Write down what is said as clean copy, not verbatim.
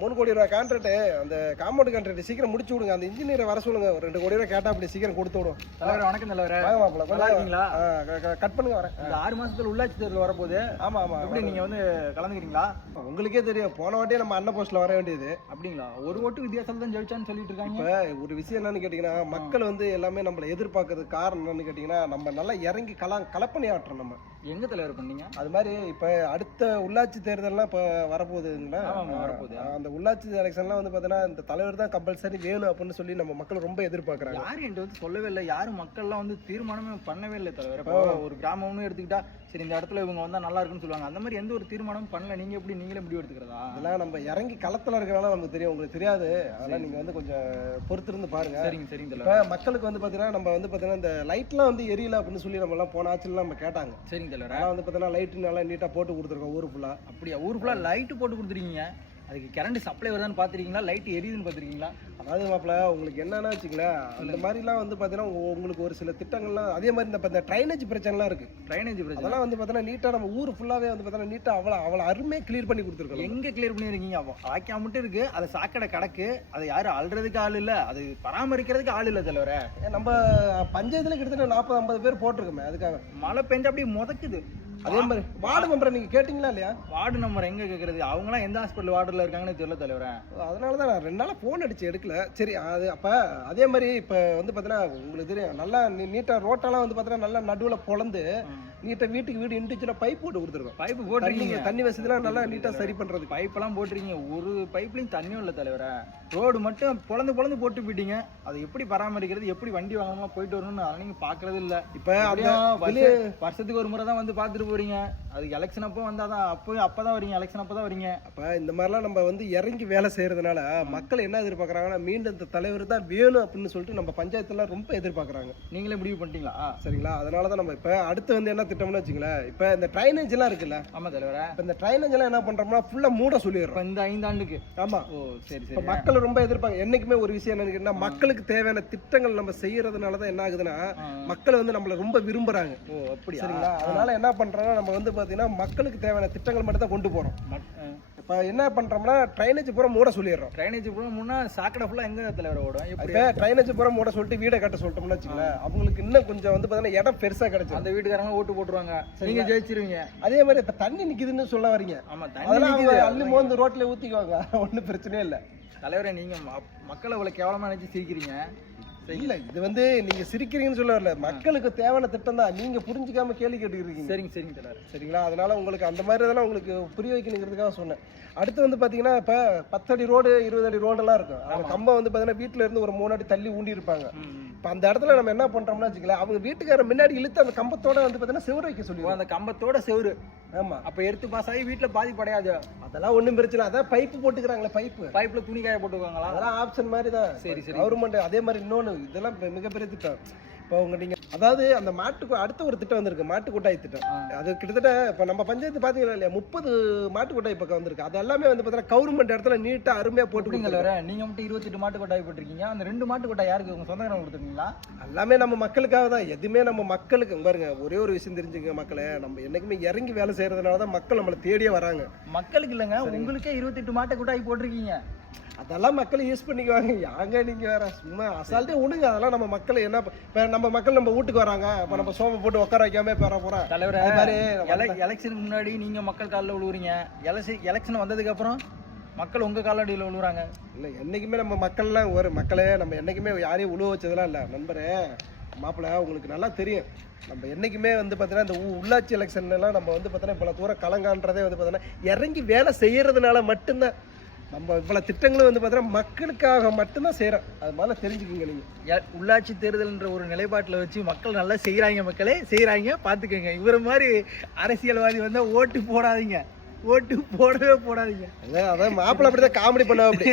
3 கோடி ரூபாய் கான்ட்ராக்ட், அந்த காம்பவுண்ட் கான்ட்ராக்ட் சீக்கிரம் முடிச்சு விடுங்க. அந்த இன்ஜினியரை வர சொல்லுங்க. ஒரு 2 கோடி ரூபாய் கேட்டா அப்படி சீக்கிரம் கொடுத்து விடும். தலைவர் வணக்கம். தலைவர் வாங்க மாப்பிள்ள, நல்லா இருக்கீங்களா? கட் பண்ணுங்க வரேன். இந்த 6 மாசத்துல உள்ளாட்சி தேர்தல் வரப்போகுது. ஆமா ஆமா, எப்படி நீங்க வந்து கலந்துக்கிறீங்களா? உங்களுக்கே தெரியும், போன வாட்டியே நம்ம அண்ணன் போஸ்ட்ல வர வேண்டியது. அப்படிங்களா? ஒரு ஓட்டு வித்தியாசம் தான் ஜெயிச்சான்னு சொல்லிட்டு இருக்காங்க. இப்ப ஒரு விஷயம் என்னன்னு கேட்டீங்கன்னா, மக்கள் வந்து எல்லாமே நம்மள எதிர்பார்க்கறதுக்கு காரணம் என்னன்னு கேட்டீங்கன்னா, நம்ம நல்லா இறங்கி கலப்பணி ஆட்டுறோம். நம்ம எங்க தலைவர் பண்ணீங்க அது மாதிரி இப்ப அடுத்த உள்ளாட்சி தேர்தல்லாம் இப்ப வரப்போகுதுங்களா? வரப்போகுது. அந்த உள்ளாட்சி எலெக்ஷன்லாம் வந்து பாத்தீங்கன்னா இந்த தலைவர் தான் கம்பல்சரி வேணும் அப்படின்னு சொல்லி நம்ம மக்கள் ரொம்ப எதிர்பார்க்கறாங்க. யாரும் என்கிட்ட வந்து சொல்லவே இல்லை. யாரும் மக்கள்லாம் வந்து தீர்மானமே பண்ணவே இல்லை தலைவர். இப்போ ஒரு கிராமம்னு எடுத்துக்கிட்டா சரி இந்த இடத்துல இவங்க வந்தா நல்லா இருக்குன்னு சொல்லுவாங்க. அந்த மாதிரி எந்த ஒரு தீர்மானமும் பண்ணல. நீங்க எப்படி நீங்களே முடிவு எடுத்துக்கிறதா? அதெல்லாம் நம்ம இறங்கி களத்துல இருக்கிறனால நமக்கு தெரியும், உங்களுக்கு தெரியாது. அதெல்லாம் நீங்க வந்து கொஞ்சம் பொறுத்திருந்து பாருங்க. சரிங்க சரிங்க இப்ப தலைவர். மக்களுக்கு வந்து பாத்தீங்கன்னா நம்ம வந்து பாத்தீங்கன்னா இந்த லைட்லாம் வந்து எரியல அப்படின்னு சொல்லி நம்ம எல்லாம் போன ஆட்சிலாம் நம்ம கேட்டாங்க. சரிங்க தலைவர். அதெல்லாம் வந்து பாத்தீங்கன்னா லைட் நல்லா நீட்டா போட்டு கொடுத்துருக்கோம் ஊரு ஃபுல்லா. அப்படியா? ஊர் ஃபுல்லா லைட் போட்டு கொடுத்துருக்கீங்க. அதுக்கு கரண்ட் சப்ளை வருதான்னு பாத்துருக்கீங்களா? லைட் எரியுதுன்னு பாத்துருக்கீங்களா? அதாவது மாப்பிள்ள, உங்களுக்கு என்னன்னா வச்சுங்களேன், அந்த மாதிரிலாம் வந்து பாத்தீங்கன்னா உங்களுக்கு ஒரு சில திட்டங்கள்லாம் அதே மாதிரி இந்த ட்ரைனேஜ் பிரச்சனைலாம் இருக்கு. ட்ரைனேஜ் பிரச்சனை அதெல்லாம் வந்து பாத்தீங்கன்னா நீட்டா நம்ம ஊர் ஃபுல்லாவே வந்து பாத்தீங்கன்னா நீட்டா அவ்வளவு அருமையா கிளியர் பண்ணி கொடுத்துருக்கோம். எங்க கிளியர் பண்ணிருக்கீங்க? ஆக்கியா மட்டும் இருக்கு. அது சாக்கடை கிடக்கு. அதை யாரும் அல்றதுக்கு ஆள் இல்ல, அது பராமரிக்கிறதுக்கு ஆள் இல்ல தலைவர. நம்ம பஞ்சாயத்துல கிட்டத்தட்ட 40-50 பேர் போட்டிருக்கோமே. அதுக்காக மழை பெஞ்சா அப்படியே முதக்குது. அதே மாதிரி வார்டு மெம்பரை நீங்க கேட்டீங்களா இல்லையா? வார்டு நம்பர் எங்க கேக்குறது? அவங்களாம் எந்த ஹாஸ்பிட்டல் வார்டுல இருக்காங்கன்னு தெரியல தலைவர. அதனாலதான் நான் 2 நாளா போன் அடிச்சு எடுக்கல. சரி, அது அப்ப அதே மாதிரி இப்ப வந்து பாத்தீங்கன்னா உங்களுக்கு தெரியும், நல்லா நீட்டா ரோட்டெல்லாம் வந்து பாத்தீங்கன்னா நல்லா நடுவுல பொழந்து நீட்டா வீட்டுக்கு வீடு இண்டிவிஜுவலா பைப் போட்டு கொடுத்துருக்கோம். பைப் போட்டுருக்கீங்க. தண்ணி வசதிலாம் நல்லா நீட்டா சரி பண்றது. பைப் எல்லாம் போட்டுருக்கீங்க. ஒரு பைப்லயும் தண்ணியும் இல்ல தலைவர. ரோடு மட்டும் பொழந்து போட்டு போயிட்டீங்க. அதை எப்படி பராமரிக்கிறது, எப்படி வண்டி வாங்கணுமா போயிட்டு வரணும்னு அதை நீங்க பாக்குறது இல்ல. இப்ப வருஷத்துக்கு ஒரு முறை தான் வந்து பாத்துட்டு போறீங்க. அது எலெக்ஷன் அப்போ வந்தாதான் அப்பதான் வரீங்க. எலெக்ஷன் அப்பதான் வரீங்க. அப்ப இந்த மாதிரிலாம் நம்ம வந்து இறங்கி வேலை செய்யறதுனால மக்கள் என்ன எதிர்பார்க்கறாங்கன்னா, மீண்டும் இந்த தலைவர் தான் வேணும் அப்படின்னு சொல்லிட்டு நம்ம பஞ்சாயத்துல ரொம்ப எதிர்பார்க்கறாங்க. நீங்களே முடிவு பண்ணிட்டீங்களா? சரிங்களா? அதனாலதான் நம்ம இப்ப அடுத்து வந்து என்ன திட்டம்னு வச்சுங்களேன், இப்ப இந்த ட்ரைனேஜ் எல்லாம் இருக்குல்ல. ஆமா தலைவர. இப்ப இந்த ட்ரைனேஜ் எல்லாம் என்ன பண்றோம்னா ஃபுல்லா மூட சொல்லிடுறோம் இந்த 5 ஆண்டுக்கு. ஆமா. ஓ சரி சரி. மக்கள் ரொம்ப எதிர்பார்க்க. என்னைக்குமே ஒரு விஷயம் என்னன்னு கேட்டா, மக்களுக்கு தேவையான திட்டங்கள் நம்ம செய்யறதுனாலதான் என்ன ஆகுதுன்னா, மக்கள் வந்து நம்மள ரொம்ப விரும்புறாங்க. ஓ அப்படியா? சரிங்களா? அதனால என்ன பண்றோம்னா நம்ம வந்து பாத்தீங்கன்னா மக்களுக்கு தேவையான திட்டங்கள் மட்டும் தான் கொண்டு போறோம். இப்ப என்ன பண்றோம்னா ட்ரைனேஜ் பூரா மூட சொல்லிடுறோம். ட்ரைனேஜ் பூரா முன்னா சாக்கடை ஃபுல்லா எங்க தலைவர ஓடும்? இப்ப ட்ரைனேஜ் பூரா மூட சொல்லிட்டு வீடை கட்ட சொல்லிட்டோம்னு வச்சுங்களேன், அவங்களுக்கு இன்னும் கொஞ்சம் வந்து பாத்தீங்கன்னா இடம் பெருசா கிடைச்சு அந்த வீட்டுக்காரங்க ஓட்டு போட்டுருவாங்க. நீங்க ஜெயிச்சிருவீங்க. அதே மாதிரி இப்ப தண்ணி நிக்குதுன்னு சொல்ல வரீங்க. ஆமா, தண்ணி அள்ளி மோந்து ரோட்ல ஊத்திக்குவாங்க. ஒன்னும் பிரச்சனையே இல்ல தலைவரே. நீங்க மக்களை இவ்வளவு கேவலமா நினைச்சு சிரிக்கிறீங்க. இல்ல, இது வந்து நீங்க சிரிக்கிறீங்கன்னு சொல்ல வரல, மக்களுக்கு தேவையான திட்டம் தான். நீங்க புரிஞ்சுக்காம கேள்வி கேட்டுக்கிறீங்க. சரிங்க சரிங்க தலைவர். சரிங்களா? அதனால உங்களுக்கு அந்த மாதிரி இதெல்லாம் உங்களுக்கு புரிய வைக்கணுங்கிறதுக்காக சொன்னேன். அடுத்து வந்து பாத்தீங்கன்னா இப்ப 10 அடி ரோடு 20 அடி ரோடெல்லாம் இருக்கும். அந்த கம்பம் வந்து பாத்தீங்கன்னா வீட்டுல இருந்து ஒரு 3 அடி தள்ளி ஊண்டி இருப்பாங்க. இப்ப அந்த இடத்துல நம்ம என்ன பண்றோம்னா வச்சுக்கலாம், அவங்க வீட்டுக்கார முன்னாடி இழுத்து அந்த கம்பத்தோட வந்து பாத்தீங்கன்னா செவுரு வைக்க சொல்லுவோம். அந்த கம்பத்தோட செவுரு. ஆமா. அப்ப எடுத்து பாஸ் ஆகி வீட்டுல பாதிப்படையாது. அதெல்லாம் ஒண்ணும் பிரச்சனை. அதான் பைப்பு போட்டுக்கிறாங்களே, பைப்ல துணி காய போட்டுக்குவாங்களா? அதெல்லாம் ஆப்ஷன் மாதிரி தான். சரி சரி. கவர்மெண்ட் அதே மாதிரி இன்னொன்னு, இதெல்லாம் மிகப்பெரிய திட்டம். இப்போ உங்க நீங்க அதாவது அந்த அடுத்த ஒரு திட்டம் வந்திருக்கு, மாட்டு கொட்டாய் திட்டம். அது கிட்டத்தட்ட இப்ப நம்ம பஞ்சாயத்து பாத்தீங்களா இல்லையா, 30 மாட்டு கொட்டாய் பக்கம் வந்திருக்கு. அது எல்லாமே வந்து பாத்தீங்கன்னா கவர்மெண்ட் இடத்துல நீட்டா அருமையா போட்டு. நீங்க மட்டும் 28 மாட்டு கொட்டாய் போட்டிருக்கீங்க. அந்த 2 மாட்டு கொட்டாய் யாருக்கு? உங்க சொந்தக்காரங்க கொடுத்துருக்கீங்களா? எல்லாமே நம்ம மக்களுக்காக தான். எதுவுமே நம்ம மக்களுக்கு பாருங்க, ஒரே ஒரு விஷயம் தெரிஞ்சுங்க மக்களே, நம்ம என்னைக்குமே இறங்கி வேலை செய்யறதுனாலதான் மக்கள் நம்மளை தேடியே வராங்க. மக்களுக்கு இல்லைங்க, உங்களுக்கே 28 மாட்டு கொட்டாய் போட்டிருக்கீங்க. அதெல்லாம் மக்கள் யூஸ் பண்ணிக்குவாங்க. யாங்க நீங்க வேற சும்மா அசால்ட்டே விடுங்க. அதெல்லாம் நம்ம மக்கள் என்ன நம்ம மக்கள் நம்ம வீட்டுக்கு வராங்க, அப்ப நம்ம சோம போட்டு உட்கார வைக்காம பெற போறோம். தலைவர், எலெக்ஷனுக்கு முன்னாடி நீங்க மக்கள் காலில் விழுவுறீங்க. எலெக்ஷன் வந்ததுக்கு அப்புறம் மக்கள் உங்க காலடியில் விழுவுறாங்க. இல்ல, என்னைக்குமே நம்ம மக்கள்லாம் ஒரு மக்களே நம்ம என்னைக்குமே யாரையும் உழுவ வச்சதெல்லாம் இல்ல நண்பரே. மாப்பிள்ள, உங்களுக்கு நல்லா தெரியும், நம்ம என்னைக்குமே வந்து பாத்தீங்கன்னா இந்த உள்ளாட்சி எலெக்ஷன் எல்லாம் நம்ம வந்து பாத்தீங்கன்னா இவ்வளவு தூரம் கலங்கான்றதே வந்து பாத்தீங்கன்னா இறங்கி வேலை செய்யறதுனால மட்டும்தான். நம்ம இவ்வளவு திட்டங்களும் வந்து பாத்தீங்கன்னா மக்களுக்காக மட்டும்தான் செய்யறோம். அது மாதிரி தெரிஞ்சுக்கோங்க. நீங்க உள்ளாட்சி தேர்தல்ன்ற ஒரு நிலைப்பாட்டில் வச்சு மக்கள் நல்லா செய்யறாங்க. மக்களே செய்யறாங்க, பாத்துக்கோங்க. இவர மாதிரி அரசியல்வாதி வந்தா ஓட்டு போடாதீங்க. ஓட்டு போடவே போடாதீங்க. அதான் மாப்பிள்ள அப்படிதான் காமெடி பண்ண அப்படி